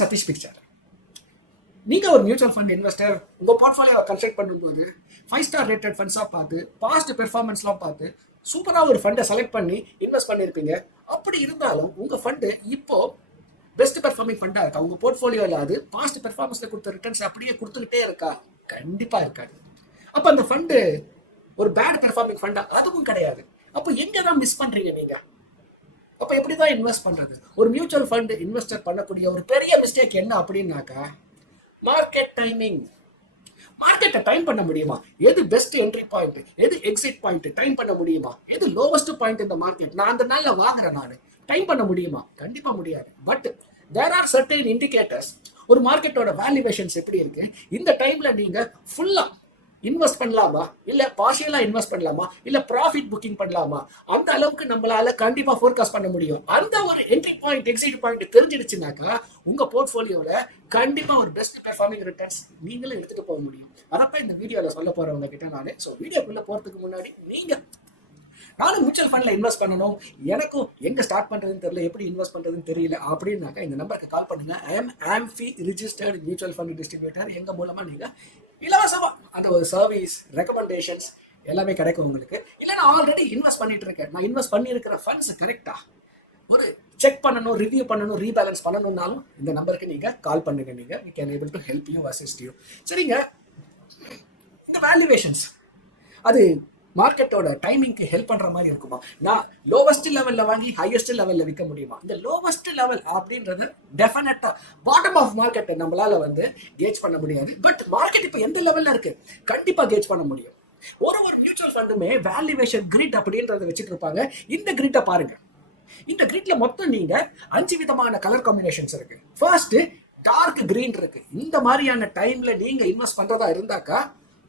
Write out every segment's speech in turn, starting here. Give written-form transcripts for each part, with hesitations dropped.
Satish picture. நீங்க ஒரு mutual fund investor, உங்க போர்ட்ஃபோலியோ கன்ஸ்ட்ரக்ட் பண்ணும்போது 5 ஸ்டார் ரேட்டட் ஃபண்ட்ஸா பார்த்து பாஸ்ட் பெர்ஃபார்மன்ஸ்லாம் பார்த்து சூப்பரா ஒரு ஃபண்டை செலக்ட் பண்ணி இன்வெஸ்ட் பண்ணிருப்பீங்க. அப்படி இருந்தாலும் உங்க ஃபண்டு இப்போ பெஸ்ட் பெர்ஃபார்மிங் ஃபண்டா இருக்கா? உங்க போர்ட்ஃபோலியோல அது பாஸ்ட் பெர்ஃபார்மன்ஸ்ல கொடுத்த ரிட்டர்ன்ஸ் அப்படியே கொடுத்துக்கிட்டே இருக்கா? கண்டிப்பா இருக்காது. அப்ப அந்த ஃபண்டு ஒரு பேட் பெர்ஃபார்மிங் ஃபண்டா? அதுவும் கிடையாது. அப்போ எங்க தான் மிஸ் பண்றீங்க நீங்க? அப்ப எப்படிதான் இன்வெஸ்ட் பண்றது? ஒரு மியூச்சுவல் ஃபண்ட் இன்வெஸ்டர் பண்ணக்கூடிய ஒரு பெரிய மிஸ்டேக் என்ன அப்படின்னாக்கா, மார்க்கெட் டைமிங். மார்க்கெட்டை டைம் பண்ண முடியுமா? எது பெஸ்ட் என்ட்ரி பாயிண்ட், எது எக்ஸிட் பாயிண்ட் டைம் பண்ண முடியுமா? எது லோவஸ்ட் பாயிண்ட் இந்த மார்க்கெட், நான் அந்த நாள்ல வாங்குறேன், நான் டைம் பண்ண முடியுமா? கண்டிப்பா முடியாது. But there are certain indicators. ஒரு மார்க்கெட்டோட வேல்யூவேஷன்ஸ் எப்படி இருக்கு, இந்த டைம்ல நீங்க ஃபுல்லா இன்வெஸ்ட் பண்ணலாமா, இல்ல பார்ஷியலா இன்வெஸ்ட் பண்ணலாமா, இல்ல ப்ராஃபிட் புக்கிங் பண்ணலாமா, அந்த அளவுக்கு நம்மளால கண்டிப்பா ஃபோர்காஸ்ட் பண்ண முடியும். அந்த ஒரு என்ட்ரி பாயிண்ட் எக்ஸிட் பாயிண்ட் தெரிஞ்சிடுச்சுனாக்கா உங்க போர்ட்ஃபோலியோல கண்டிப்பா ஒரு பெஸ்ட் பெர்ஃபார்மிங் ரிட்டர்ன்ஸ் நீங்களும் எடுத்துட்டு போக முடியும். அதப்ப இந்த வீடியோல சொல்ல போறவங்க கிட்ட நானே. ஸோ வீடியோக்குள்ள போறதுக்கு முன்னாடி, நீங்க நானும் மியூச்சுவல் ஃபண்ட்ல இன்வெஸ்ட் பண்ணணும், எனக்கும் எங்க ஸ்டார்ட் பண்றதுன்னு தெரியல, எப்படி இன்வெஸ்ட் பண்றதுன்னு தெரியல அப்படின்னாக்கா இந்த நம்பருக்கு கால் பண்ணுங்க. I am AMFI registered mutual fund distributor. எங்க மூலமா நீங்க இலவசமா அந்த ஒரு சர்வீஸ், ரெக்கமெண்டேஷன்ஸ் எல்லாமே கிடைக்கும் உங்களுக்கு. இல்லை நான் ஆல்ரெடி இன்வெஸ்ட் பண்ணிட்டு இருக்கேன், நான் இன்வெஸ்ட் பண்ணியிருக்கிற ஃபண்ட்ஸ் கரெக்டா ஒரு செக் பண்ணணும், ரிவ்யூ பண்ணணும், ரீபேலன்ஸ் பண்ணணும்னாலும் இந்த நம்பருக்கு நீங்க கால் பண்ணுங்க. நீங்க we can able to help you, assist you. சரிங்க, இந்த வேல்யூவேஷன்ஸ் அது மார்க்கெட்டோட டைமிங்க்கு ஹெல்ப் பண்ற மாதிரி இருக்குமா? நான் லோவஸ்ட் லெவல்ல வாங்கி ஹையஸ்ட் லெவல்ல விற்க முடியுமா? இந்த லோவஸ்ட் லெவல் அப்படின்றது டெஃபினட்டா பாட்டம் ஆஃப் மார்க்கெட்டை நம்மளால கேஜ் பண்ண முடியாது. பட் மார்க்கெட் இப்போ எந்த லெவல்ல இருக்கு கண்டிப்பா கேஜ் பண்ண முடியும். ஒரு மியூச்சுவல் ஃபண்டுமே வேல்யூவேஷன் கிரிட் அப்படின்றத வச்சுட்டு இருப்பாங்க. இந்த கிரிட்டை பாருங்க. இந்த கிரிட்ல மொத்தம் நீங்க 5 விதமான கலர் காம்பினேஷன்ஸ் இருக்கு. ஃபர்ஸ்ட் டார்க் கிரீன் இருக்கு. இந்த மாதிரியான டைம்ல நீங்க இன்வெஸ்ட் பண்றதா இருந்தாக்கா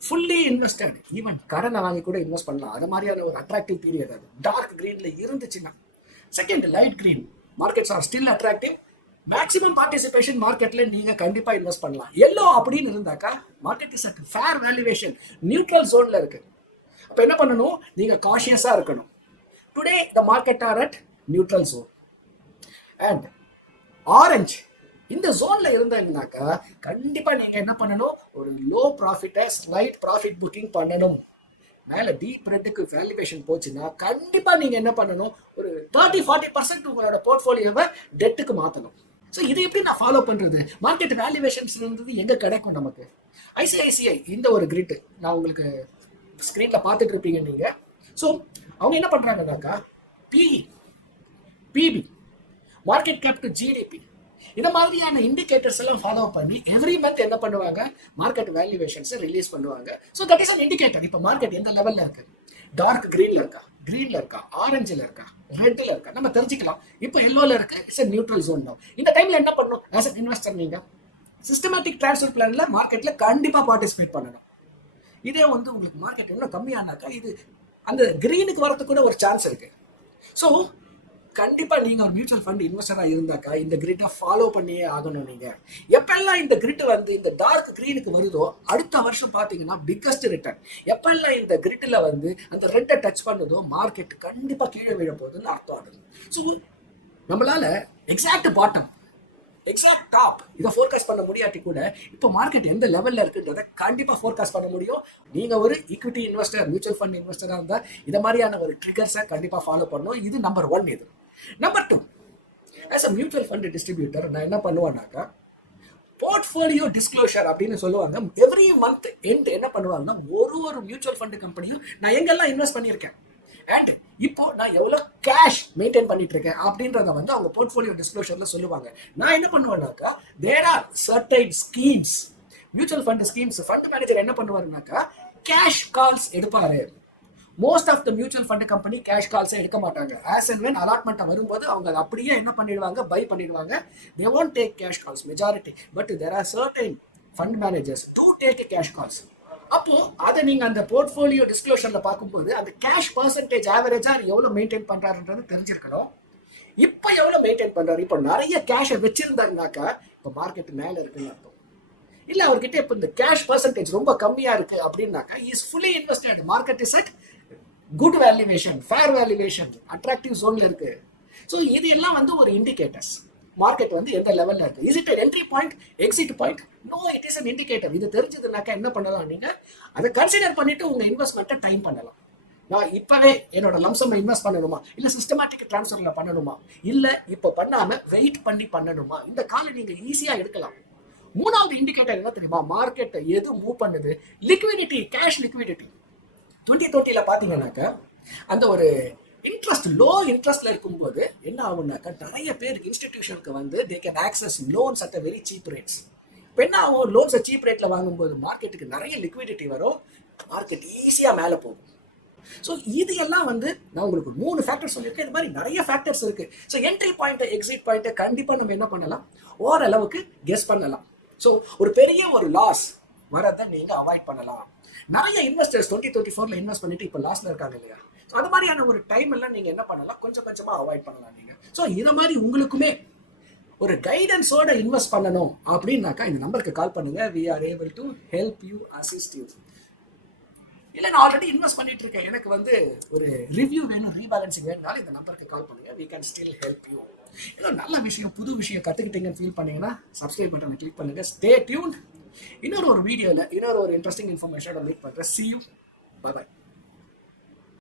ஃபுல்லி இன்வெஸ்டட், ஈவன் கடனை வாங்கி கூட இன்வெஸ்ட் பண்ணலாம். அது மாதிரியான ஒரு அட்ராக்டிவ் பீரியட் அது டார்க் கிரீன்ல இருந்துச்சுன்னா. Second light green, markets are still attractive, maximum participation மார்க்கெட்ல நீங்க கண்டிப்பா இன்வெஸ்ட் பண்ணலாம். எல்லோ அப்படின்னு இருந்தாக்கா market is at fair valuation, neutral ஜோன்ல இருக்கு. அப்ப என்ன பண்ணணும், நீங்க காஷியஸா இருக்கணும். Today the market are at neutral zone. And orange இந்த ஜோன்ல இருந்தாங்கன்னாக்கா கண்டிப்பா நீங்க என்ன பண்ணணும், ஒரு லோ ப்ராஃபிட்டை ஸ்லைட் ப்ராஃபிட் புக்கிங் பண்ணணும். மேல டீப் ரெட்டுக்கு வேல்யூவேஷன் போச்சுன்னா கண்டிப்பா நீங்க என்ன பண்ணணும், ஒரு 30-40% உங்களோட போர்ட்ஃபோலியோவை டெட்டுக்கு மாத்தணும். ஸோ இது எப்படி நான் ஃபாலோ பண்றது? மார்க்கெட் வேல்யூவேஷன்ஸ் இருந்தது எங்க கிடைக்கும் நமக்கு? ஐசிஐசிஐ இந்த ஒரு கிரிட் நான் உங்களுக்கு ஸ்கிரீன்ல பார்த்துட்டு இருப்பீங்க நீங்க. ஸோ அவங்க என்ன பண்றாங்கன்னாக்கா PE, PB, market cap to GDP, இந்த மாதிரியான இண்டிகேட்டர்ஸ் எல்லாம் ஃபாலோ பண்ணி எவ்ரி மந்த் என்ன பண்ணுவாங்க, மார்க்கெட் வேல்யூவேஷன்ஸ் ரிலீஸ் பண்ணுவாங்க. So that is an indicator. இப்போ மார்க்கெட் எந்த லெவல்ல இருக்கு, டார்க் கிரீன்ல இருக்கா, கிரீன்ல இருக்கா, ஆரஞ்சில் இருக்கா, ரெட்ல இருக்கா, நம்ம தெரிஞ்சுக்கலாம். இப்போ எல்லோல இருக்கு, இட்ஸ் நியூட்ரல் ஜோன் தான். இந்த டைம்ல என்ன பண்ணணும், ஆஸ் அன் இன்வெஸ்டர் நீங்க சிஸ்டமேட்டிக் டிரான்ஸ்ஃபர் பிளான்ல மார்க்கெட்ல கண்டிப்பா பார்ட்டிசிபேட் பண்ணணும். இதே உங்களுக்கு மார்க்கெட் இன்னும் கம்மியானாக்கா இது அந்த கிரீனுக்கு வரதுக்கு கூட ஒரு சான்ஸ் இருக்கு. ஸோ கண்டிப்பா நீங்க ஒரு மியூச்சுவல் ஃபண்ட் இன்வெஸ்டரா இருந்தாக்கா இந்த கிரிட்டை ஃபாலோ பண்ணியே ஆகணும். நீங்க எப்பெல்லாம் இந்த கிரிட் இந்த டார்க் கிரீனுக்கு வருதோ அடுத்த வருஷம் பாத்தீங்கன்னா பிக்கஸ்ட் ரிட்டர்ன். எப்பெல்லாம் இந்த கிரிட்ல அந்த ரெட்டை டச் பண்ணுதோ மார்க்கெட் கண்டிப்பா கீழே விழ போகுதுன்னு அர்த்தம் ஆகுது. ஸோ நம்மளால எக்ஸாக்ட் பாட்டம், எக்ஸாக்ட் டாப் இதை ஃபோர்காஸ்ட் பண்ண முடியாட்டி கூட இப்போ மார்க்கெட் எந்த லெவல்ல இருக்குன்றதை கண்டிப்பா ஃபோர்காஸ்ட் பண்ண முடியும். நீங்க ஒரு ஈக்விட்டி இன்வெஸ்டர், மியூச்சுவல் ஃபண்ட் இன்வெஸ்டரா இருந்தா இதை மாதிரியான ஒரு ட்ரிகர்ஸை கண்டிப்பா ஃபாலோ பண்ணணும். இது நம்பர் 1. இது number 2, as a mutual fund distributor நான் என்ன பண்ணுவேன்னாக்கா போர்ட்ஃபோலியோ டிஸ்க்ளோஷர் அப்படின்னு சொல்லுவாங்க. எவ்ரி மந்த் எண்ட் என்ன பண்ணுவாங்கன்னா ஒரு மியூச்சுவல் ஃபண்ட் கம்பெனியும் நான் எங்கெல்லாம் இன்வெஸ்ட் பண்ணியிருக்கேன் அண்ட் இப்போ நான் எவ்வளவு கேஷ் மெயின்டைன் பண்ணிட்டு இருக்கேன் அப்படின்றத அவங்க போர்ட்ஃபோலியோ டிஸ்க்ளோஷர்ல சொல்லுவாங்க. நான் என்ன பண்ணுவேன்னாக்கா there are certain schemes, mutual fund schemes. Fund manager என்ன பண்ணுவாருனாக்கா கேஷ் கால்ஸ் எடுப்பாரு. Most of the mutual fund company cash கால்ஸை எடுக்க மாட்டாங்க. ஆஸ் அண்ட் வென் அலாட்மெண்ட் வரும்போது அவங்க அப்படியே என்ன பண்ணிடுவாங்க, பை பண்ணிடுவாங்க. They won't take cash calls majority. But there are certain fund managers to take cash calls. அப்போ அதை நீங்க அந்த போர்ட்ஃபோலியோ டிஸ்க்ளோஷர்ல பார்க்கும்போது அந்த கேஷ் பர்சன்டேஜ் ஆவரேஜா எவ்வளவு மெயின்டைன் பண்றாருன்றது தெரிஞ்சிருக்கணும். இப்போ எவ்வளவு மெயின்டைன் பண்றாரு, இப்போ நிறைய கேஷை வச்சிருந்தாருனாக்கா இப்போ மார்க்கெட் மேல இருக்குன்னு அர்த்தம். இல்ல அவர்கிட்ட இப்போ இந்த கேஷ் பர்சன்டேஜ் ரொம்ப கம்மியா இருக்கு அப்படின்னாக்கா is fully invested, market is at good valuation, fair valuation, attractive ஜோன்ல இருக்கு. ஸோ இது எல்லாம் ஒரு இண்டிகேட்டர்ஸ். மார்க்கெட் வந்து எந்த லெவல்ல இருக்கு. Is it entry point, exit point? No, it is an indicator. இது தெரிஞ்சதுனாக்கா என்ன பண்ணலாம், நீங்க அதை கன்சிடர் பண்ணிட்டு உங்க இன்வெஸ்ட்மெண்ட்டை டைம் பண்ணலாம். நான் இப்பவே என்னோட லம்சம் இன்வெஸ்ட் பண்ணணுமா, இல்ல சிஸ்டமேட்டிக் டிரான்ஸ்ஃபர்ல பண்ணணுமா, இல்ல இப்ப பண்ணாம வெயிட் பண்ணி பண்ணணுமா, இந்த காலை நீங்க ஈஸியா எடுக்கலாம். மூணாவது இண்டிகேட்டர் என்ன தெரியுமா? மார்க்கெட் எது மூவ் பண்ணுது? Liquidity, cash liquidity. 2020 பாத்தீங்கன்னாக்க அந்த ஒரு இன்ட்ரெஸ்ட், லோ இன்ட்ரெஸ்ட்ல இருக்கும்போது என்ன ஆகும்னாக்கா, நிறைய பேருக்கு இன்ஸ்டிடியூஷனுக்கு வந்து they can access loans at very cheap rates. இப்போ என்ன ஆகும், லோன்ஸை சீப் ரேட்ல வாங்கும்போது மார்க்கெட்டுக்கு நிறைய லிக்விடிட்டி வரும், மார்க்கெட் ஈஸியா மேலே போகும். ஸோ இது எல்லாம் வந்து நான் உங்களுக்கு 3 ஃபேக்டர்ஸ் சொல்லியிருக்கேன். இது மாதிரி நிறைய ஃபேக்டர்ஸ் இருக்கு. So entry point, exit point கண்டிப்பா நம்ம என்ன பண்ணலாம், ஓரளவுக்கு கெஸ் பண்ணலாம். ஸோ ஒரு பெரிய ஒரு லாஸ் வரதை நீங்க அவாய்ட் பண்ணலாம். நிறைய இன்வெஸ்டர்ஸ் 2024 இன்வெஸ்ட் பண்ணிட்டு இப்போ லாஸ்ல இருக்காங்க இல்லையா? அது மாதிரியான ஒரு டைம் எல்லாம் நீங்க என்ன பண்ணலாம், கொஞ்சம் கொஞ்சமா அவாய்ட் பண்ணலாம் நீங்க. ஸோ இது மாதிரி உங்களுக்குமே ஒரு கைடன்ஸோட இன்வெஸ்ட் பண்ணணும் அப்படின்னாக்கா இந்த நம்பருக்கு கால் பண்ணுங்க. we are able to help you, assist you. இல்லை நான் ஆல்ரெடி இன்வெஸ்ட் பண்ணிட்டு இருக்கேன், எனக்கு வந்து ஒரு ரிவ்யூ வேணும், ரீபேலன்சிங் வேணும்னாலும் இந்த நம்பருக்கு கால் பண்ணுங்க. we can still help you. ஏதோ நல்ல விஷயம், புது விஷயம் கற்றுக்கிட்டீங்கன்னு ஃபீல் பண்ணீங்கன்னா சப்ஸ்கிரைப் பட்டனை கிளிக் பண்ணுங்க. Stay tune. இன்னொரு வீடியோவில் இன்னொரு இன்ட்ரெஸ்டிங் இன்ஃபர்மேஷனோட மீட் பண்ணுறேன். see you. bye bye.